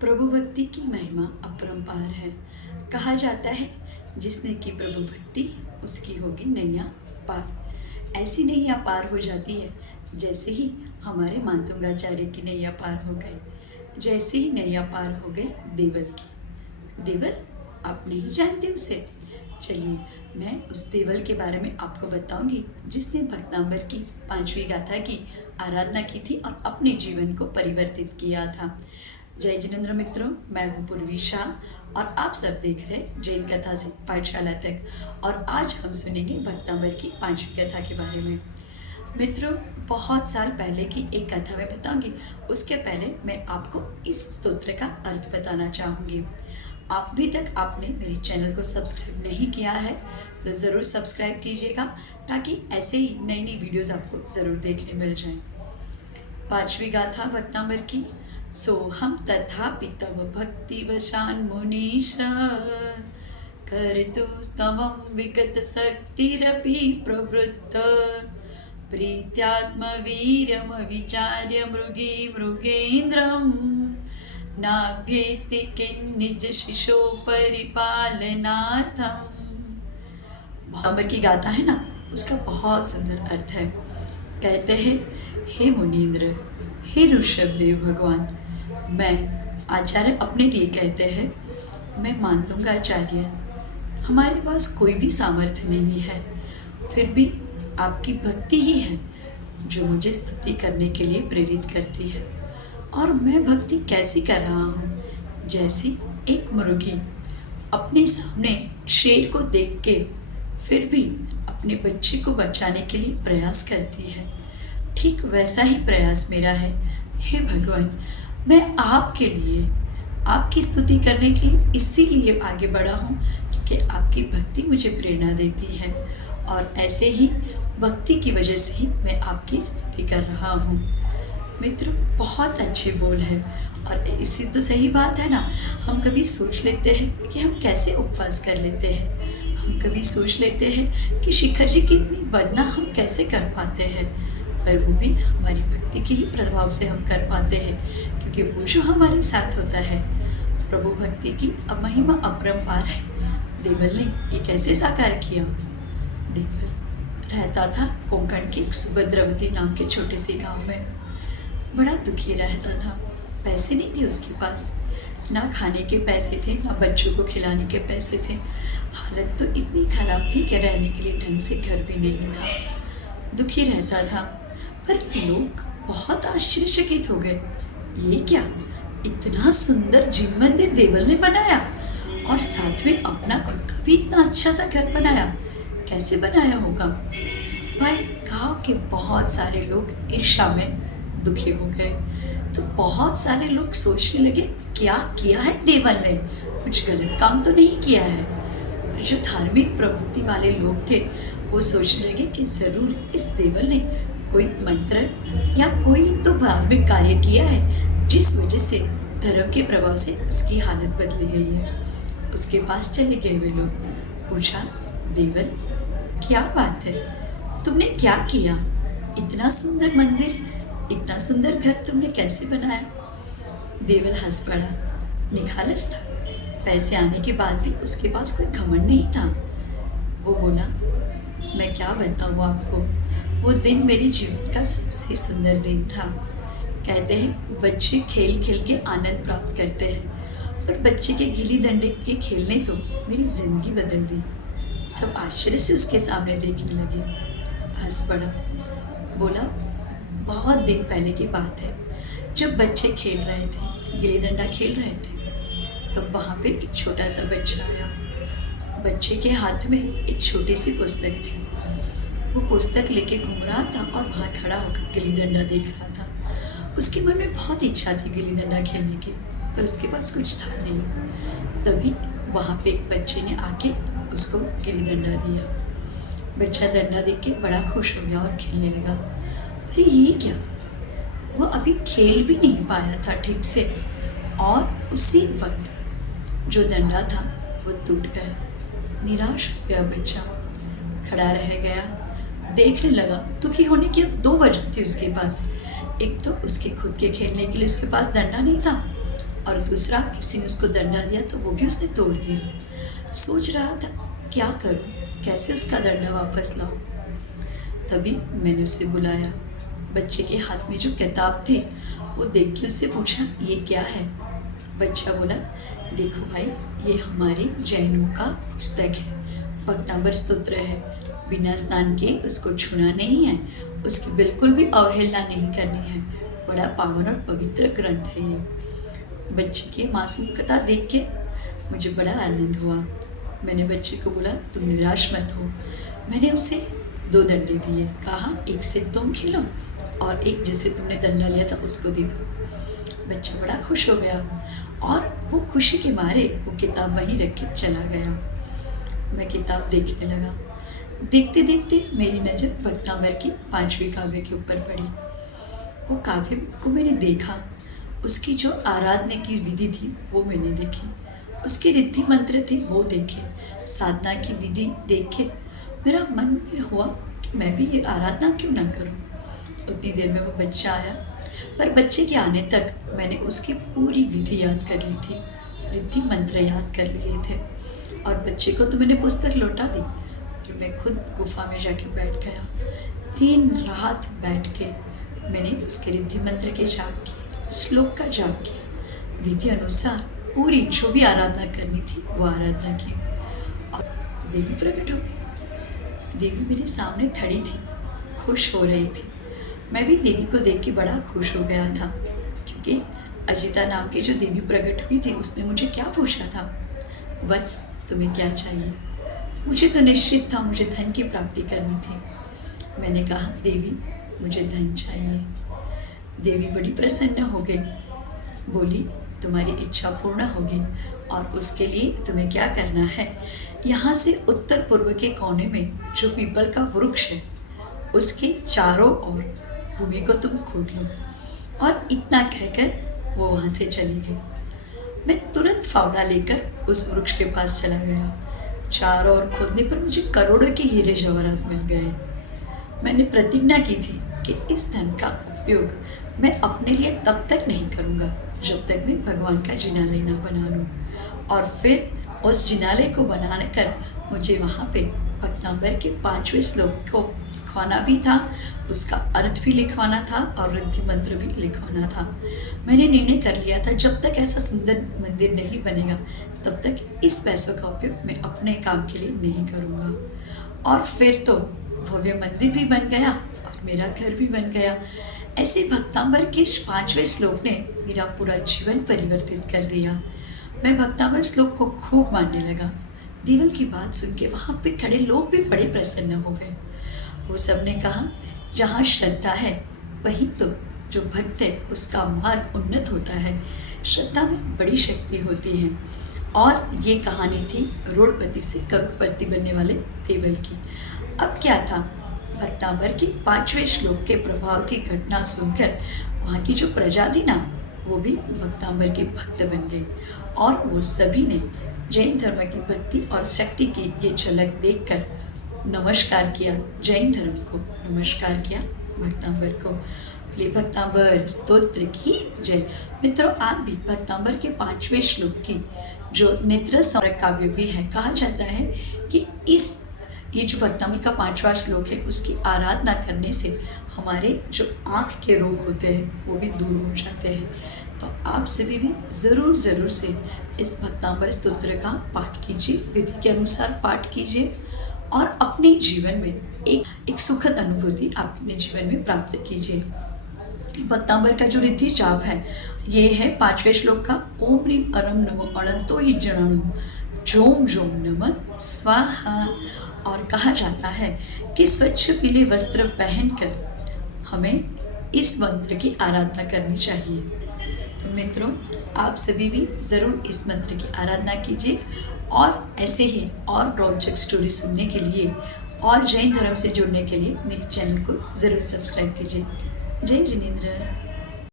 प्रभु भक्ति की महिमा अपरंपार है। कहा जाता है जिसने की प्रभु भक्ति उसकी होगी नैया पार। ऐसी नैया पार हो जाती है जैसे ही हमारे मातुंगाचार्य की नैया पार हो गई, जैसे ही नैया पार हो गई देवल की। देवल आप नहीं जानते उसे? चलिए मैं उस देवल के बारे में आपको बताऊंगी जिसने भक्तांबर की 5वीं गाथा की आराधना की थी और अपने जीवन को परिवर्तित किया था। जय जिनेंद्र मित्रों, मैं हूँ पूर्वी शाह और आप सब देख रहे हैं जैन कथा से पाठशाला तक। और आज हम सुनेंगे भक्तांबर की 5वीं कथा के बारे में। मित्रों, बहुत साल पहले की एक कथा मैं बताऊंगी, उसके पहले मैं आपको इस स्तोत्र का अर्थ बताना चाहूँगी। आप भी तक आपने मेरे चैनल को सब्सक्राइब नहीं किया है तो ज़रूर सब्सक्राइब कीजिएगा ताकि ऐसे ही नई नई वीडियोज़ आपको ज़रूर देखने मिल जाएं। 5वीं गाथा भक्तांबर की। सोहम तथापि तव भक्तिवशान् मुनीश कर्तु स्तवं विगत शक्तिरपि प्रवृत्त प्रीत्यात्मवीर्यम विचार्य मृगेन्द्रम् नाभ्येति किन्निज शिशो परिपालनार्थम। भक्तांबर की गाथा है ना, उसका बहुत सुंदर अर्थ है। कहते हैं, हे मुनीन्द्र, हे ऋषभदेव भगवान, मैं आचार्य अपने लिए कहते हैं, मैं मानूंगा आचार्य, हमारे पास कोई भी सामर्थ्य नहीं है, फिर भी आपकी भक्ति ही है जो मुझे स्तुति करने के लिए प्रेरित करती है। और मैं भक्ति कैसी कर रहा हूँ? जैसे एक मुर्गी अपने सामने शेर को देख के फिर भी अपने बच्चे को बचाने के लिए प्रयास करती है, ठीक वैसा ही प्रयास मेरा है। हे भगवान, मैं आपके लिए, आपकी स्तुति करने के लिए इसीलिए आगे बढ़ा हूँ क्योंकि आपकी भक्ति मुझे प्रेरणा देती है और ऐसे ही भक्ति की वजह से ही मैं आपकी स्तुति कर रहा हूँ। मित्रों, बहुत अच्छे बोल हैं और इसी तो सही बात है ना। हम कभी सोच लेते हैं कि हम कैसे उपवास कर लेते हैं, हम कभी सोच लेते हैं कि शिखर जी की इतनी वंदना हम कैसे कर पाते हैं, पर वो भी हमारी भक्ति के ही प्रभाव से हम कर पाते हैं क्योंकि वो जो हमारे साथ होता है। प्रभु भक्ति की महिमा अपरंपार है। देवल ने ये कैसे साकार किया? देवल रहता था कोंकण के सुभद्रावती नाम के छोटे से गांव में। बड़ा दुखी रहता था, पैसे नहीं थे उसके पास, ना खाने के पैसे थे, ना बच्चों को खिलाने के पैसे थे। हालत तो इतनी खराब थी कि रहने के लिए ढंग से घर भी नहीं था। दुखी रहता था, पर लोग बहुत आश्चर्यचकित हो गए। ये क्या, इतना सुंदर जिन मंदिर देवल ने बनाया और साथ में अपना खुद का भी इतना अच्छा सा घर बनाया, कैसे बनाया होगा? भाई, गाँव के बहुत सारे लोग ईर्ष्या में दुखी हो गए। तो बहुत सारे लोग सोचने लगे, क्या किया है देवल ने? कुछ गलत काम तो नहीं किया है। पर जो धार्मिक प्रवृत्ति वाले लोग थे वो सोचने लगे कि ज़रूर इस देवल ने कोई मंत्र या कोई तो धार्मिक कार्य किया है जिस वजह से धर्म के प्रभाव से उसकी हालत बदली गई है। उसके पास चले गए वे लोग, पूछा, देवल क्या बात है, तुमने क्या किया? इतना सुंदर मंदिर, इतना सुंदर घर तुमने कैसे बनाया? देवल हंस पड़ा। निखालस था, पैसे आने के बाद भी उसके पास कोई घमंड नहीं था। वो बोला, मैं क्या बताऊँ आपको, वो दिन मेरे जीवन का सबसे सुंदर दिन था। कहते हैं बच्चे खेल खेल के आनंद प्राप्त करते हैं, पर बच्चे के गिल्ली डंडे के खेलने तो मेरी जिंदगी बदल दी। सब आश्चर्य से उसके सामने देखने लगे। हंस पड़ा, बोला, बहुत दिन पहले की बात है, जब बच्चे खेल रहे थे, गिल्ली डंडा खेल रहे थे, तब वहाँ पे एक छोटा सा बच्चा आया। बच्चे के हाथ में एक छोटी सी पुस्तक थी। वो पुस्तक लेके घूम रहा था और वहाँ खड़ा होकर गिल्ली डंडा देख रहा था। उसके मन में बहुत इच्छा थी गिल्ली डंडा खेलने की, पर उसके पास कुछ था नहीं। तभी वहाँ पे एक बच्चे ने आके उसको गिल्ली डंडा दिया। बच्चा डंडा देख के बड़ा खुश हो गया और खेलने लगा। अरे ये क्या, वो अभी खेल भी नहीं पाया था ठीक से और उसी वक्त जो डंडा था वो टूट गया। निराश हो गया बच्चा, खड़ा रह गया, देखने लगा। दुखी होने की अब 2 वजह थी उसके पास। एक तो उसके खुद के खेलने के लिए उसके पास डंडा नहीं था, और दूसरा किसी ने उसको डंडा दिया तो वो भी उसने तोड़ दिया। सोच रहा था क्या करूं, कैसे उसका डंडा वापस लाऊं। तभी मैंने उसे बुलाया। बच्चे के हाथ में जो किताब थी वो देख के उससे पूछा, ये क्या है। बच्चा बोला, देखो भाई, ये हमारे जैनों का पुस्तक है, भक्तांबर स्तोत्र है। बिना स्नान के उसको छूना नहीं है, उसकी बिल्कुल भी अवहेलना नहीं करनी है। बड़ा पावन और पवित्र ग्रंथ है ये। बच्चे की मासूम कथा देख के मुझे बड़ा आनंद हुआ। मैंने बच्चे को बोला, तुम निराश मत हो। मैंने उसे 2 डंडे दिए, कहा एक से तुम खेलो और एक जिससे तुमने डंडा लिया था उसको दे दो। बच्चा बड़ा खुश हो गया और वो खुशी के मारे वो किताब वहीं रख के चला गया। मैं किताब देखने लगा। देखते देखते मेरी नज़र भक्तांबर की 5वीं काव्य के ऊपर पड़ी। वो काव्य को मैंने देखा, उसकी जो आराधना की विधि थी वो मैंने देखी, उसके रिद्धि मंत्र थे वो देखे, साधना की विधि देख के मेरा मन में हुआ कि मैं भी ये आराधना क्यों ना करूं। उतनी देर में वो बच्चा आया, पर बच्चे के आने तक मैंने उसकी पूरी विधि याद कर ली थी, रिद्धि मंत्र याद कर लिए थे, और बच्चे को तो मैंने पुस्तक लौटा दी। फिर मैं खुद गुफा में जाके बैठ गया। 3 रात बैठ के मैंने उसके रिद्धि मंत्र के जाप किए, श्लोक का जाप किया, विधि अनुसार पूरी जो भी आराधना करनी थी वो आराधना की, और देवी प्रकट हो गई। देवी मेरे सामने खड़ी थी, खुश हो रही थी। मैं भी देवी को देख के बड़ा खुश हो गया था, क्योंकि अजिता नाम की जो देवी प्रकट हुई थी उसने मुझे क्या पूछा था, वत्स तुम्हें क्या चाहिए। मुझे तो निश्चित था मुझे धन की प्राप्ति करनी थी। मैंने कहा, देवी मुझे धन चाहिए। देवी बड़ी प्रसन्न हो गई, बोली, तुम्हारी इच्छा पूर्ण होगी, और उसके लिए तुम्हें क्या करना है, यहाँ से उत्तर पूर्व के कोने में जो पीपल का वृक्ष है उसके चारों ओर भूमि को तुम खोद लो। और इतना कहकर वो वहाँ से चली गई। मैं तुरंत फावड़ा लेकर उस वृक्ष के पास चला गया। चारों ओर खोदने पर मुझे करोड़ों के हीरे जवाहरात मिल गए। मैंने प्रतिज्ञा की थी कि इस धन का उपयोग मैं अपने लिए तब तक नहीं करूँगा जब तक मैं भगवान का जिनालय न बना लूँ। और फिर उस जिनालय को बनाने कर मुझे वहाँ पे भक्तांबर के 5वें श्लोक को लिखवाना भी था, उसका अर्थ भी लिखवाना था और रिद्धि मंत्र भी लिखवाना था। मैंने निर्णय कर लिया था जब तक ऐसा सुंदर मंदिर नहीं बनेगा तब तक इस पैसों का उपयोग मैं अपने काम के लिए नहीं करूँगा। और फिर तो भव्य मंदिर भी बन गया और मेरा घर भी बन गया। ऐसे भक्तांबर के 5वें श्लोक ने मेरा पूरा जीवन परिवर्तित कर दिया। मैं भक्तांबर श्लोक को खूब मानने लगा। देवल की बात सुन के वहाँ पे खड़े लोग भी बड़े प्रसन्न हो गए। वो सब ने कहा, जहाँ श्रद्धा है वहीं तो जो भक्त है उसका मार्ग उन्नत होता है। श्रद्धा में बड़ी शक्ति होती है। और ये कहानी थी रोडपति से करोड़पति बनने वाले देवल की। अब क्या था, भक्तांबर के 5वें श्लोक के प्रभाव की घटना सुनकर वहाँ की जो प्रजा थी ना वो भी भक्तांबर के भक्त बन गई, और वो सभी ने जैन धर्म की भक्ति और शक्ति की ये झलक देखकर नमस्कार किया, जैन धर्म को नमस्कार किया, भक्तांबर को। लिए भक्तांबर स्तोत्र की जय। मित्रों, आप भी भक्तांबर के 5वें श्लोक की जो नेत्र संवरक काव्य भी है, कहा जाता है कि ये जो भक्तांबर का 5वां श्लोक है उसकी आराधना करने से हमारे जो आँख के रोग होते हैं वो भी दूर हो जाते हैं। तो आप सभी भी ज़रूर से इस भक्तांबर स्तोत्र का पाठ कीजिए, विधि के अनुसार पाठ कीजिए और अपने जीवन में एक सुखद अनुभूति अपने जीवन में प्राप्त कीजिए। भक्तांबर का जो रिद्धि जाप है ये है 5वें श्लोक का, ओम ह्रीम अरम नमो अनंतो ही जनाणुम जोम जोम नमः स्वाहा। और कहा जाता है कि स्वच्छ पीले वस्त्र पहनकर हमें इस मंत्र की आराधना करनी चाहिए। तो मित्रों, आप सभी भी ज़रूर इस मंत्र की आराधना कीजिए, और ऐसे ही और रोचक स्टोरी सुनने के लिए और जैन धर्म से जुड़ने के लिए मेरे चैनल को ज़रूर सब्सक्राइब कीजिए। जय जिनेंद्र।